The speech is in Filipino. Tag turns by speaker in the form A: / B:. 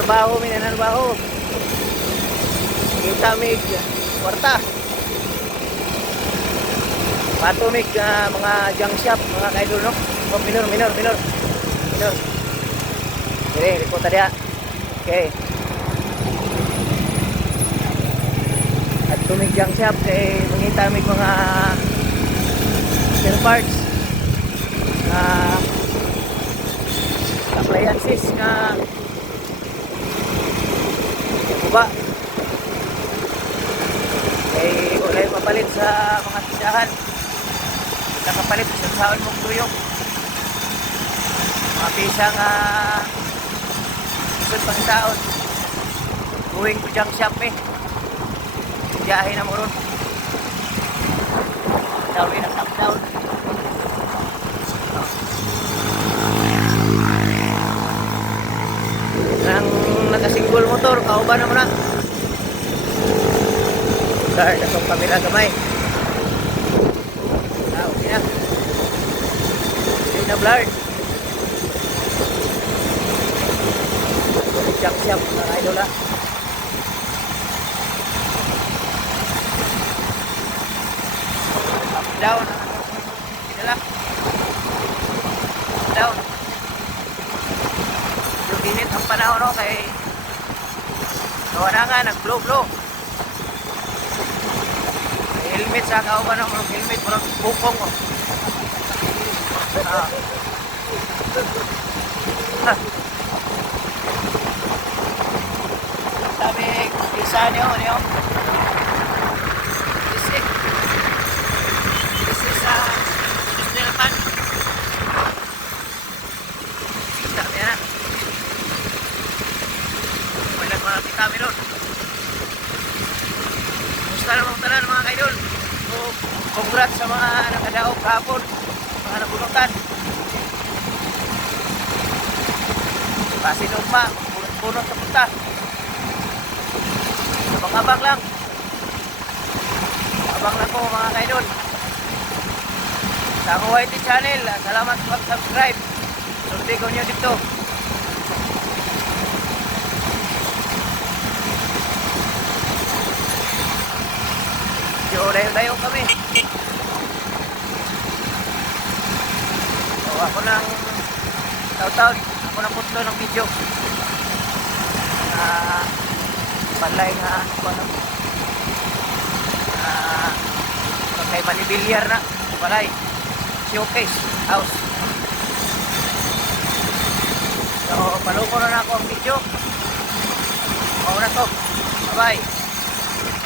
A: baho, minanan baho. Kita mig, kwarta. Patumig ah, mga junk shop, mga kaidol, no? Oh, minor, minor, minor. Minor. Dire, ripota dia. Okay. At tumig junk shop, kay mangita mig mga spare parts. Ah, appliances nga buba kay ulay mapalit sa mga tindahan nakapalit sa saon mong tuyok mga pisa nga isod pang taon buwing ko diyang shop eh. Biyahe na mo ron. Dawi na top down Nang nakasinggol kauban na mo na. Start na itong kamera gamay. Ah, okay na. Hindi na blurred. Jump shop, mga idol ah. Down. Kinala. Down. Yung init ang panahon no, kay gawa na nga, nag-blow-blow. Helmet sa kauban ng mga helmet, mga bukong mo. Ah. Ah. Sabi, isa niyo, niyo. This is, this is, uh, industrial pan. Sabi na. Wala mga kami doon. Kumusta naman tanan mga kaidol? So, congrats sa mga nakadaog kahapon, mga nabunutan. Pasin pa, punot-punot sa punta. Abang-abang lang. Abang lang po mga kaidol. Sa YT channel, salamat sa pag-subscribe. Sunday ko nyo dito. Yo, dayo-dayo kami. O, ako nang taw-taw. Ako nang putlo ng video. Ah, balay nga ako nang ah, kay manibilyar na. Balay. Showcase. House. So, palungo na na ako ang video. Ako na to. Bye-bye.